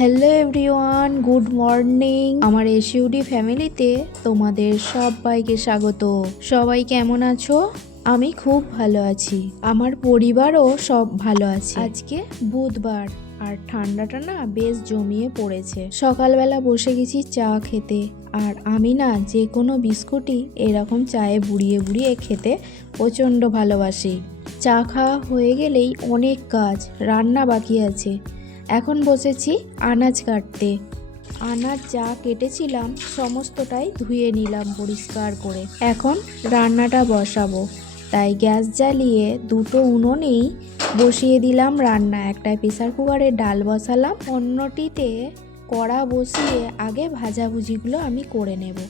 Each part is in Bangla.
Hello everyone, good morning. আমার এসইউডি ফ্যামিলিতে তোমাদের সবাইকে স্বাগত। সবাই কেমন আছো? আমি খুব ভালো আছি, আমার পরিবারও সব ভালো আছে। আজকে বুধবার আর ঠান্ডাটা না বেশ জমিয়ে পড়েছে। সকালবেলা বসে গেছি চা খেতে, আর আমি না যে কোনো বিস্কুটই এরকম চায়ে বুড়িয়ে বুড়িয়ে খেতে প্রচণ্ড ভালোবাসি। চা খাওয়া হয়ে গেলেই অনেক কাজ, রান্না বাকি আছে। এখন বসেছি আনাজ কাটতে। আনাজ যা কেটেছিলাম সমস্তটাই ধুয়ে নিলাম পরিষ্কার করে। এখন রান্নাটা বসাবো, তাই গ্যাস জ্বালিয়ে দুটো উনুনেই বসিয়ে দিলাম রান্না। একটায় প্রেসার কুকারে ডাল বসালাম, অন্যটিতে কড়া বসিয়ে আগে ভাজাভুজিগুলো আমি করে নেব।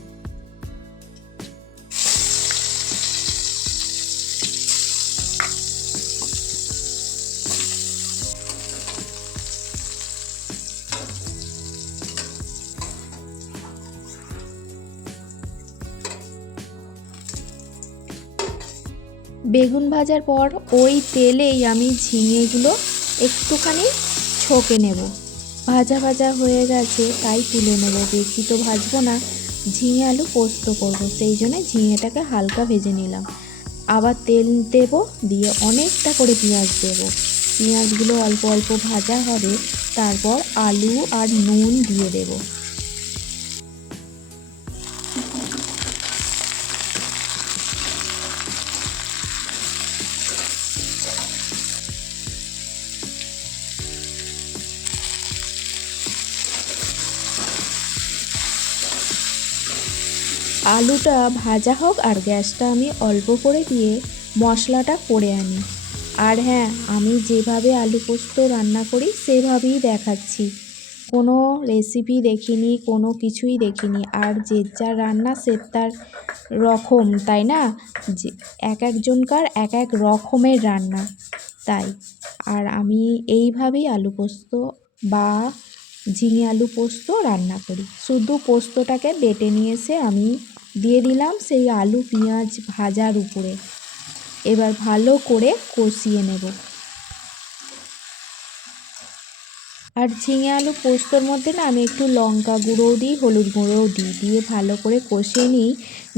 বেগুন ভাজার পর ওই তেলেই আমি ঝিঙেগুলো একটুখানি ছকে নেব। ভাজা ভাজা হয়ে গেছে তাই তুলে নেব, বেশি তো ভাজবো না, ঝিঙে আলু পোস্ত করব, সেই জন্য ঝিঙেটাকে হালকা ভেজে নিলাম। আবার তেল দেব, দিয়ে অনেকটা করে পেঁয়াজ দেব। পেঁয়াজগুলো অল্প অল্প ভাজা হবে, তারপর আলু আর নুন দিয়ে দেব। আলুটা ভাজা হোক আর গ্যাসটা আমি অল্প করে দিয়ে মশলাটা করে আনি। আর হ্যাঁ, আমি যেভাবে আলু পোস্ত রান্না করি সেভাবেই দেখাচ্ছি, কোনো রেসিপি দেখিনি, কোনো কিছুই দেখিনি। আর যে যার রান্না সে তার রকম, তাই না? যে এক একজনকার এক এক রকমের রান্না, তাই। আর আমি এইভাবেই আলু পোস্ত বা ঝিঙে আলু পোস্ত রান্না করি। শুধু পোস্তটাকে বেটে নিয়ে এসে আমি দিয়ে দিলাম সেই আলু পেঁয়াজ ভাজার উপরে। এবার ভালো করে কষিয়ে নেব। আর ঝিঙে আলু পোস্তর মধ্যে না আমি একটু লঙ্কা গুঁড়োও দিই, হলুদ গুঁড়োও দিই, দিয়ে ভালো করে কষিয়ে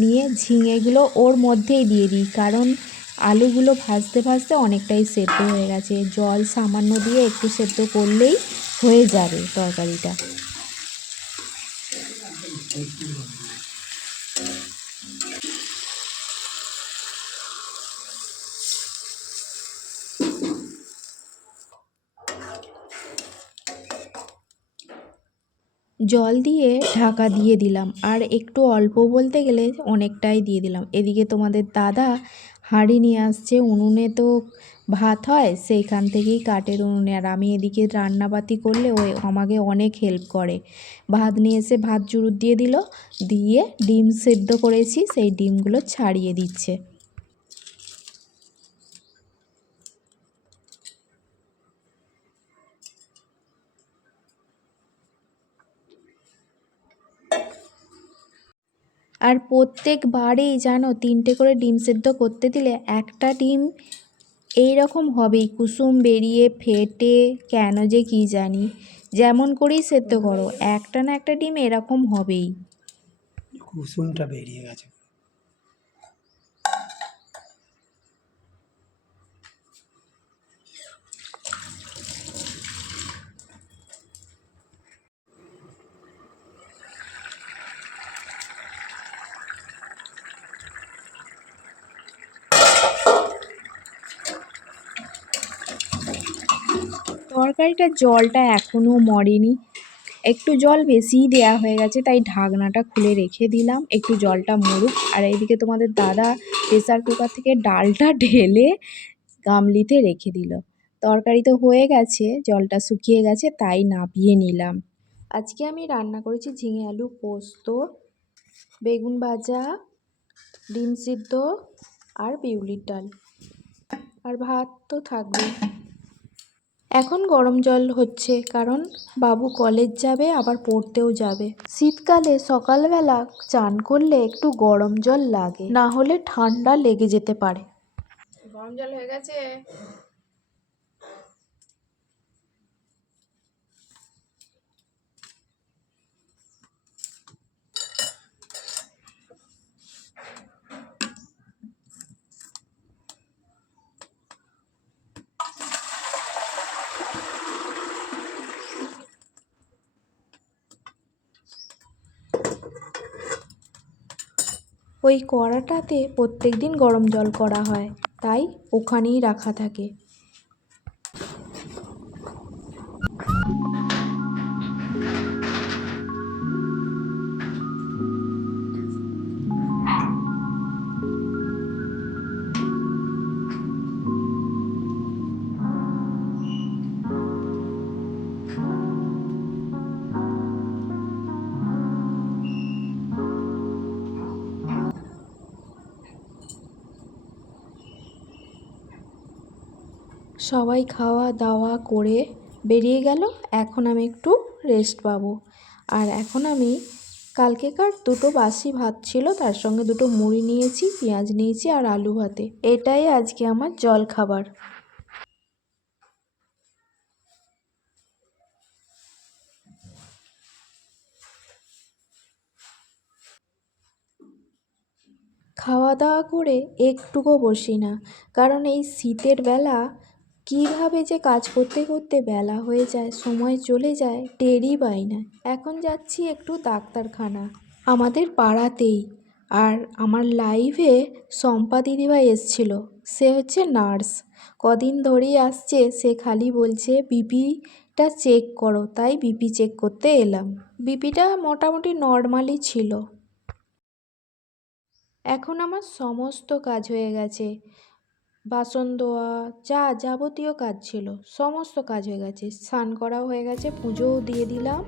নিয়ে ঝিঙেগুলো ওর মধ্যেই দিয়ে দিই, কারণ আলুগুলো ভাজতে ভাজতে অনেকটাই সেদ্ধ হয়ে গেছে। জল সামান্য দিয়ে একটু সেদ্ধ করলেই হয়ে যাবে তরকারিটা। জল দিয়ে ঢাকা দিয়ে দিলাম, আর একটু অল্প বলতে গেলে অনেকটাই দিয়ে দিলাম। এদিকে তোমাদের দাদা হাঁড়ি নিয়ে আসছে, উনুনে তো ভাত হয় সেইখান থেকেই কাঠের উনুনে, আর আমি এদিকে রান্নাবাতি করলে ওই আমাকে অনেক হেল্প করে। ভাত নিয়ে এসে ভাত চুরুত দিয়ে দিল, দিয়ে ডিম সেদ্ধ করেছি সেই ডিমগুলো ছাড়িয়ে দিচ্ছে। আর প্রত্যেকবারেই জানো 3টে করে ডিম সেদ্ধ করতে দিলে একটা ডিম এই রকম হবেই, কুসুম বেরিয়ে ফেটে, কেন যে কি জানি। যেমন করেই সেদ্ধ করো একটা না একটা ডিম এরকম হবেই। কুসুমটা বেরিয়ে গেছে। তরকারিটার জলটা এখনও মরেনি, একটু জল বেশিই দেয়া হয়ে গেছে, তাই ঢাকনাটা খুলে রেখে দিলাম একটু জলটা মরুক। আর এইদিকে তোমাদের দাদা প্রেসার কুকার থেকে ডালটা ঢেলে গামলিতে রেখে দিল। তরকারি তো হয়ে গেছে, জলটা শুকিয়ে গেছে, তাই নামিয়ে নিলাম। আজকে আমি রান্না করেছি ঝিঙে আলু পোস্ত, বেগুন ভাজা, ডিম সিদ্ধ আর বিউলির ডাল, আর ভাত তো থাকবে। এখন গরম জল হচ্ছে, কারণ বাবু কলেজ যাবে আবার পড়তেও যাবে। শীতকালে সকালবেলা চান করলে একটু গরম জল লাগে, না হলে ঠান্ডা লেগে যেতে পারে। গরম জল হয়ে গেছে। ওই কড়াটাতে প্রত্যেক দিন গরম জল করা হয়, তাই ওখানেই রাখা থাকে। সবাই খাওয়া দাওয়া করে বেরিয়ে গেল। এখন আমি একটু রেস্ট পাবো। আর এখন আমি কালকেকার দুটো বাসি ভাত ছিল, তার সঙ্গে দুটো মুড়ি নিয়েছি, পেঁয়াজ নিয়েছি আর আলু ভাতে। এটাই আজকে আমার জল খাবার। খাওয়া দাওয়া করে একটুকু বসি না, কারণ এই শীতের বেলা কিভাবে যে কাজ করতে করতে বেলা হয়ে যায়, সময় চলে যায়, টেরই পাই না। এখন যাচ্ছি একটু ডাক্তারখানা, আমাদের পাড়াতেই। আর আমার লাইভে শম্পা দিদিভাই এসছিল, সে হচ্ছে নার্স, কদিন ধরেই আসছে। সে খালি বলছে বিপিটা চেক করো, তাই বিপি চেক করতে এলাম। বিপিটা মোটামুটি নর্মালই ছিল। এখন আমার সমস্ত কাজ হয়ে গেছে, বাসন ধোয়া যা যাবতীয় কাজ ছিল সমস্ত কাজ হয়ে গেছে, স্নান করাও হয়ে গেছে, পুজোও দিয়ে দিলাম।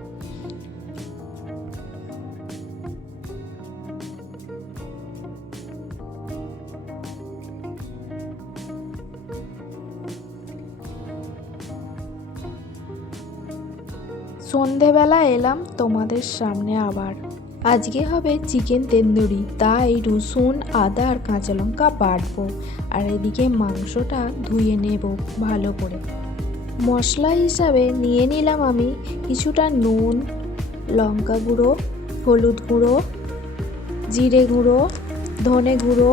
সন্ধেবেলা এলাম তোমাদের সামনে আবার। আজকে হবে চিকেন তন্দুরি, তাই রসুন আদা আর কাঁচা লঙ্কা বাটবো। আর এদিকে মাংসটা ধুয়ে নেব ভালো করে। মশলা হিসাবে নিয়ে নিলাম আমি কিছুটা নুন, লঙ্কা গুঁড়ো, হলুদ গুঁড়ো, জিরে গুঁড়ো, ধনে গুঁড়ো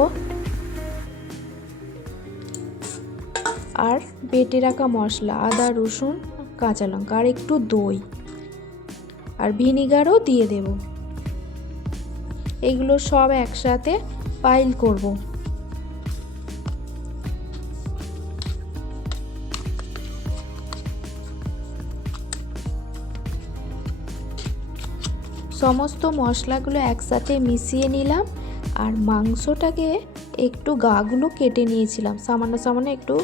আর বেটে রাখা মশলা আদা রসুন কাঁচা লঙ্কা আর একটু দই আর ভিনিগারও দিয়ে দেব। এগুলো সব একসাথে পাইল করব। সমস্ত মশলাগুলো একসাথে মিশিয়ে নিলাম। আর মাংসটাকে একটু গাগুলো কেটে নিয়েছিলাম, সামান্য সামান্য একটু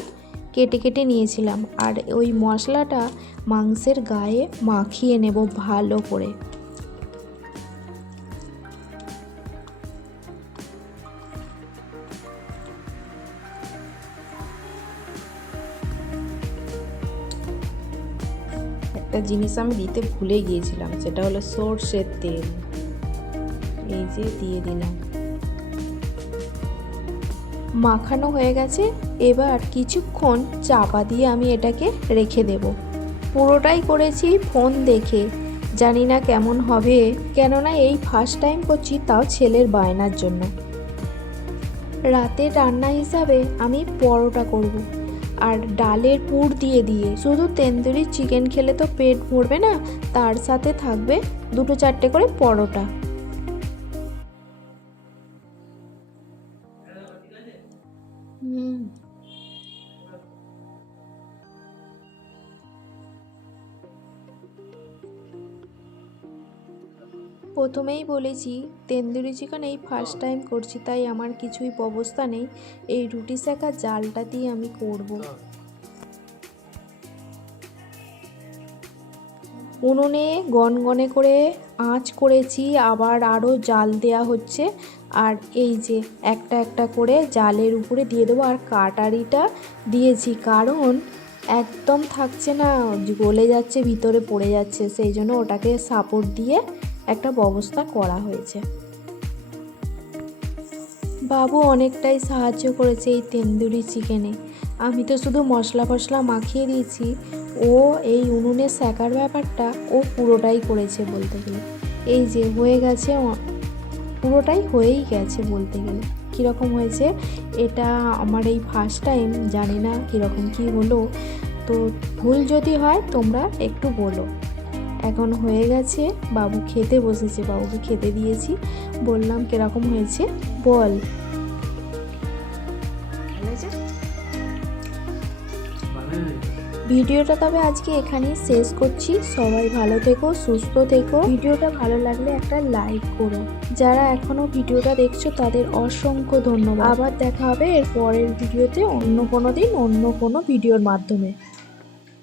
কেটে কেটে নিয়েছিলাম। আর ওই মশলাটা মাংসের গায়ে মাখিয়ে নেব ভালো করে। একটা জিনিস আমি দিতে ভুলে গিয়েছিলাম, সেটা হলো সর্ষের তেল। এই যে দিয়ে দিলাম। মাখানো হয়ে গেছে, এবার কিছুক্ষণ চাপা দিয়ে আমি এটাকে রেখে দেব। পুরোটাই করেছি ফোন দেখে, জানি না কেমন হবে, কেননা এই ফার্স্ট টাইম করছি, তাও ছেলের বায়নার জন্য। রাতের রান্না হিসাবে আমি পরোটা করব। আর ডালের পুর দিয়ে দিয়ে শুধু তন্দুরি চিকেন খেলে তো পেট ভরবে না, তার সাথে থাকবে 2-4টে করে পরোটা। প্রথমেই বলেছি তন্দুরি চিকেন এই ফার্স্ট টাইম করছি, তাই আমার কিছুই ব্যবস্থা নেই। এই রুটি সেকা জালটা দিয়ে আমি করব। উনুনে গনগনে করে আঁচ করেছি, আবার আরও জাল দেয়া হচ্ছে। আর এই যে একটা একটা করে জালের উপরে দিয়ে দেবো। আর কাটারিটা দিয়েছি, কারণ একদম থাকছে না, গলে যাচ্ছে, ভিতরে পড়ে যাচ্ছে, সেই জন্য ওটাকে সাপোর্ট দিয়ে একটা ব্যবস্থা করা হয়েছে। বাবু অনেকটাই সাহায্য করেছে এই তন্দুরি চিকেনে। আমি তো শুধু মশলা ফসলা মাখিয়ে দিয়েছি, ও এই উনুনে সেকার ব্যাপারটা ও পুরোটাই করেছে বলতে গেলে। এই যে হয়ে গেছে, পুরোটাই হয়েই গেছে বলতে গেলে। কীরকম হয়েছে এটা আমার এই ফার্স্ট টাইম, জানি না কীরকম কী হলো, তো ভুল যদি হয় তোমরা একটু বলো। এখন হয়ে গেছে, বাবু খেতে বসেছে, বাবুকে খেতে দিয়েছি। বললাম কিরকম হয়েছে বল। ভিডিওটা তবে আজকে এখানেই শেষ করছি। সবাই ভালো থেকো, সুস্থ থেকো। ভিডিওটা ভালো লাগলে একটা লাইক করো। যারা এখনো ভিডিওটা দেখছো তাদের অসংখ্য ধন্যবাদ। আবার দেখা হবে এর পরের ভিডিওতে, অন্য কোনো দিন অন্য কোনো ভিডিওর মাধ্যমে।